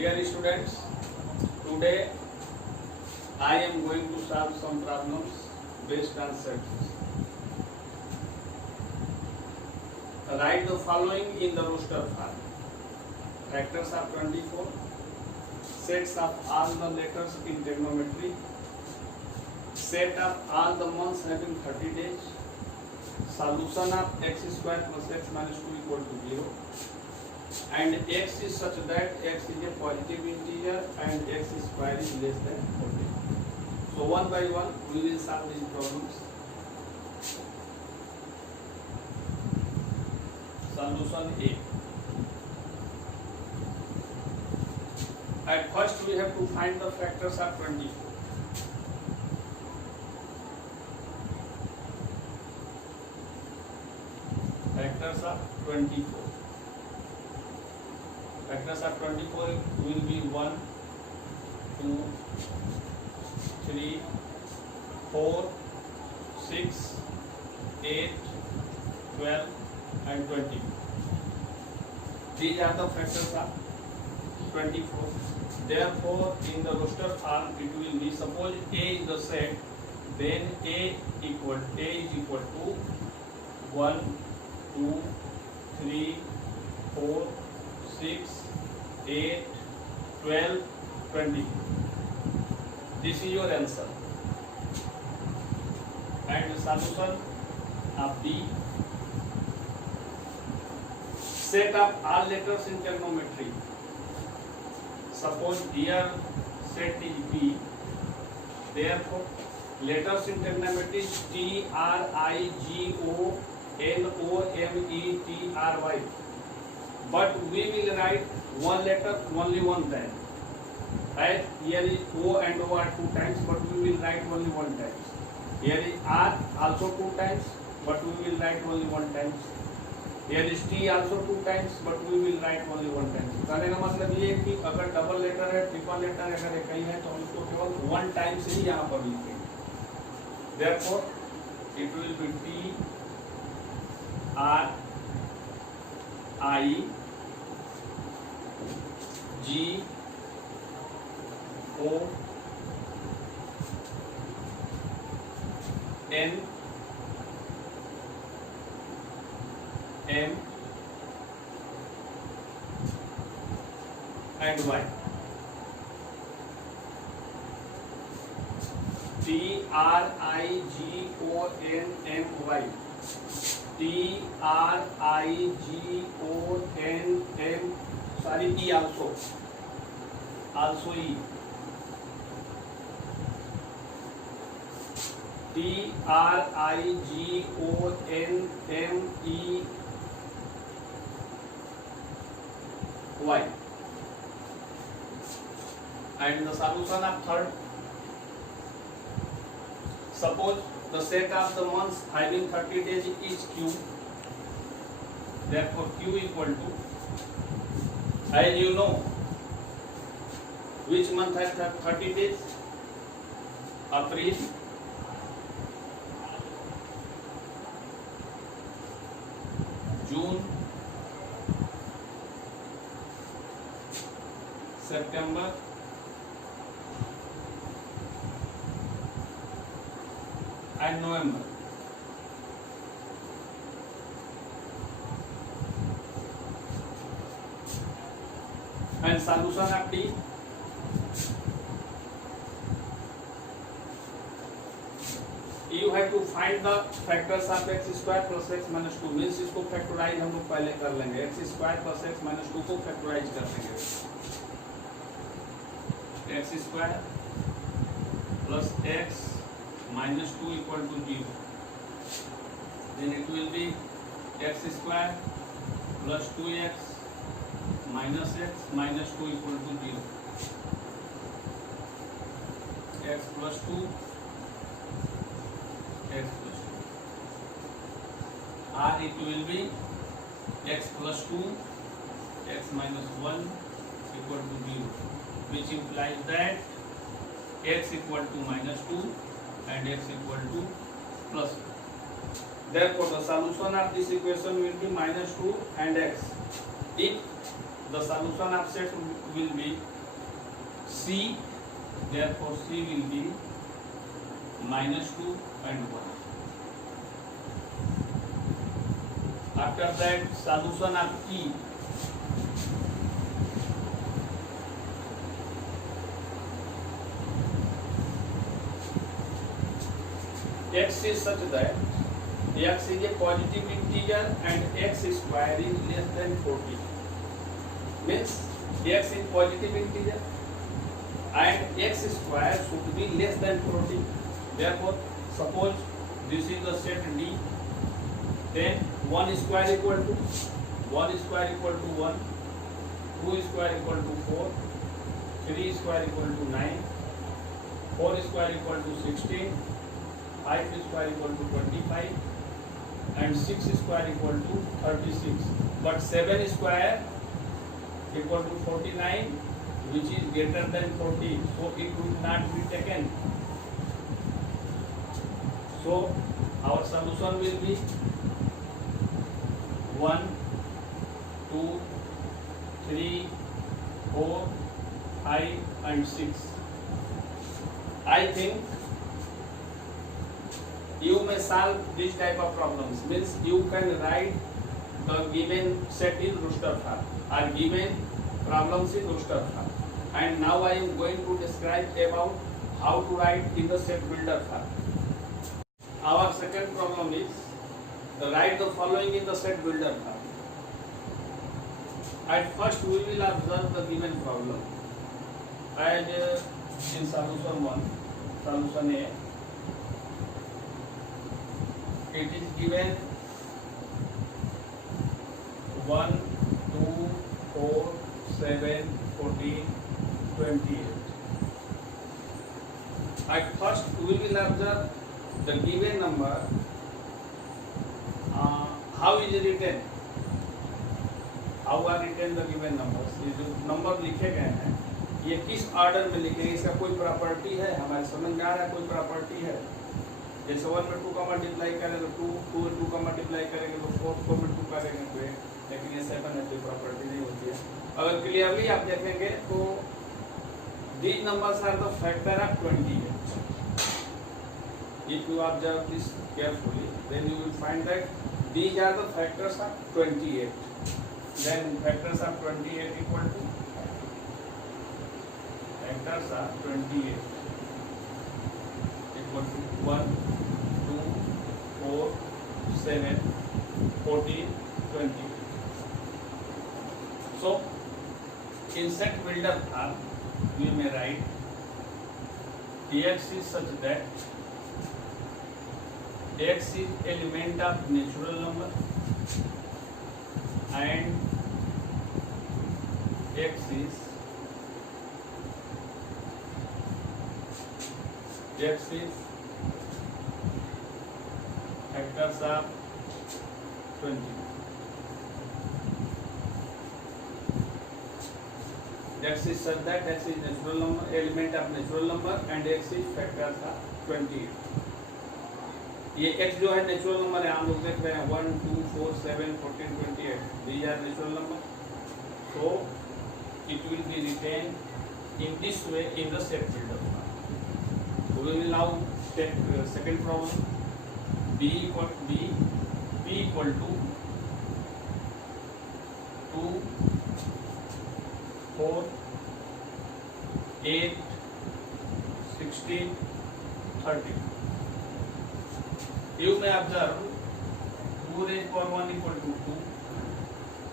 Dear students, today I am going to solve some problems based on sets. Write the following in the roster form. Factors are 24, sets of all the letters in trigonometry, set of all the months having 30 days, solution of x square plus x minus 2 equal to 0, and x is such that x is a positive integer and x square is less than 40. So one by one we will solve these problems. Solution A. At first we have to find the factors of 24. Factors of 24. Factors of 24 will be 1, 2, 3, 4, 6, 8, 12 and 20. These are the factors of 24. Therefore, in the roster form, it will be, suppose A is the set, then A is equal to 1, 2, 3, 4, 6, 8, 12, 20. This is your answer. And the solution of B. Set of all letters in trigonometry. Suppose here set is B. Therefore, letters in trigonometry is T, R, I, G, O, N, O, M, E, T, R, Y. But we will write one letter only one time. Right? Here is O and O are two times, but we will write only one time. Here is R also two times, but we will write only one time. Here is T also two times, but we will write only one time. कहने का मतलब ये है कि अगर double letter है, triple letter अगर एक ही है, तो हम इसको केवल वन टाइम से ही यहाँ पर लिखेंगे. Therefore, it will be T, R, I, G, O, N, M and Y. T, R, I, G, O, N, M, Y. T, R, I, G, O, N, M, sorry, E also. Also E. T, R, I, G, O, N, M, E, Y. And the solution of third. Suppose the set of the months having 30 days is Q. Therefore, Q equal to, as you know, which month has 30 days? April, June, September, and November. And solution of D. You have to find the factors of x square plus x minus 2. Means इसको factorise हम लोग पहले कर लेंगे. x square plus x minus 2 को factorise कर लेंगे. x square plus x minus 2 equal to 0. Then it will be x square plus 2x minus x minus 2 equal to 0. X plus 2, x plus 2. R it will be x plus 2, x minus 1 equal to 0, which implies that x equal to minus 2 and x equal to plus 2. Therefore, the solution of this equation will be minus 2 and x. If the solution of set will be C, therefore C will be -2 and 1. After that, solution of E. X is such that x is a positive integer and x square is less than 40. Means x is positive integer and x square should be less than 40. Therefore, suppose this is the set D, then 1 square equal to 1 square equal to 1, 2 square equal to 4, 3 square equal to 9, 4 square equal to 16, 5 square equal to 25, and 6 square equal to 36. But 7 square equal to 49, which is greater than 40, so it will not be taken. So our solution will be 1, 2, 3, 4, 5, and 6. I think you may solve this type of problems. Means you can write the given set in roster form or given problems in roster form. And now I am going to describe about how to write in the set builder form. Our second problem is write the following in the set builder form. At first we will observe the given problem. As in solution 1, solution A, it is given 1, 2, 4, 7, 14, 28. At first we will observe the given number, how is it written, how are written the given numbers. ये जो number लिखे गए हैं ये किस order में लिखे हैं, इसका कोई प्रॉपर्टी है, हमारे समझ में आ रहा है कोई प्रॉपर्टी है. जैसे 1 में 2 का मल्टीप्लाई करेंगे तो 2 में 2 का मल्टीप्लाई करेंगे तो 4 में 2 करेंगे तो 8, लेकिन ये 7 में कोई प्रॉपर्टी नहीं होती है. अगर क्लियरली आप देखेंगे तो these numbers are the factor of 28. If you observe this carefully, then you will find that these are the factors of 28. Then factors of 28 equal to factors of 28 equal to 1, 2, 4, 7, 14, 20. So, in set builder form, we may write X is such that X is element of natural number and X is factors of 20. X is such that X is natural number, element of natural number, and X is factors of 28. ये X जो है natural number है, हम लोग देख रहे हैं 1, 2, 4, 7, 14, 28. These are natural number. So it will be written in this way in the set builder form. So we will now take second problem. P equal to 2, 4, 8, 16, 30. You may observe 2 raised power 1 equal to 2,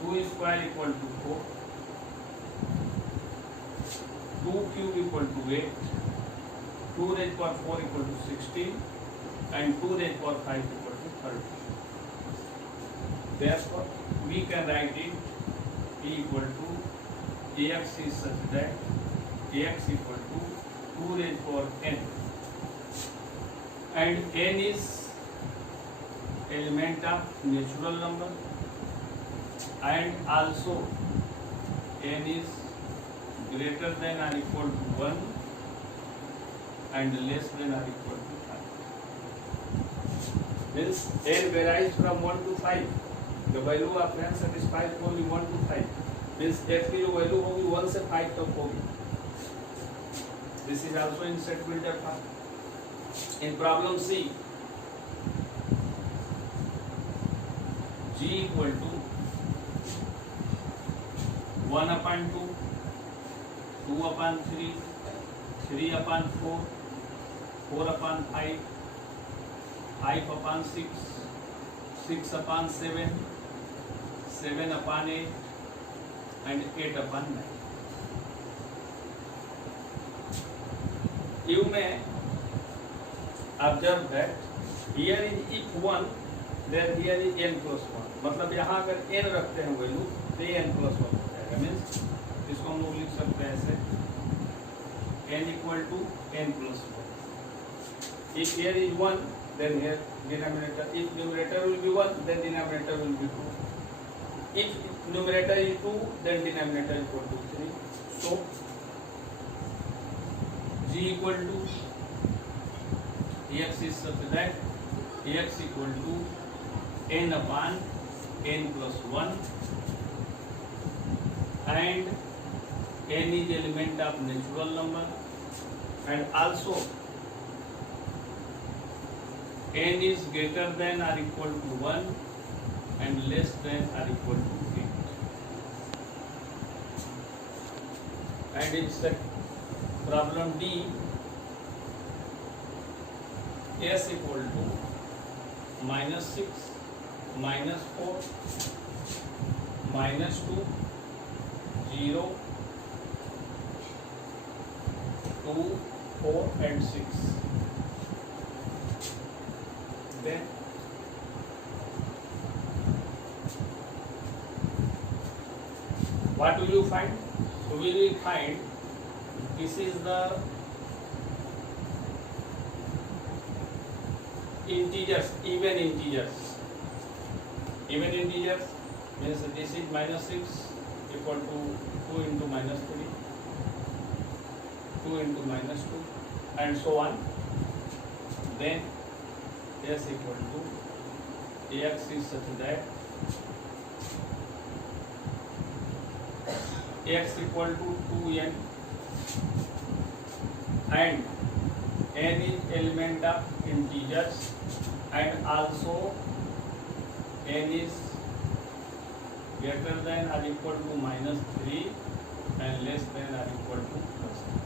2 square equal to 4, 2 cube equal to 8, 2 raised power 4 equal to 16, and 2 raised power 5 equal to 30. Therefore, we can write it P equal to Ax is such that Ax equal to 2 raised power n, and n is element of natural number, and also n is greater than or equal to 1 and less than or equal to 5. Means n varies from 1 to 5. The value of n satisfies only 1 to 5. Means x की जो value होगी 1 से 5 तक होगी. This is also in set builder का. In problem C g equal to 1/2, 2/3, 3/4, 4/5, 5/6, 6/7, 7/8 and 8/9. You may observe that here is if 1, then here is n plus 1. मतलब यहाँ अगर n रखते हैं वैल्यू तो n plus 1 हो जाएगा. मीन्स इसको हम लोग लिख सकते हैं ऐसे n equal to n plus 1. If here is 1, then here denominator. If numerator will be 1, then denominator will be 2. If numerator is 2, then denominator is equal to 3. So g equal to x is such that x equal to n upon n plus 1 and n is element of natural number and also n is greater than or equal to 1 and less than or equal to 8. And in problem D, s equal to -6, -4, -2, 0, 2, 4 and 6. Then what will you find? So we will find this is the integers, even integers. Even integers means this is -6 equal to 2 into -3, 2 into -2 and so on. Then s equal to x is such that x equal to 2n and n is element of integers and also n is greater than or equal to -3 and less than or equal to +3.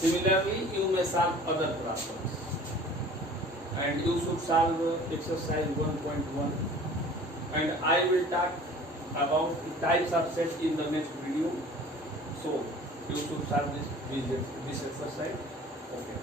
Similarly, you may solve other problems and you should solve exercise 1.1 and I will talk about the types of sets in the next video. So you should solve this exercise. Okay.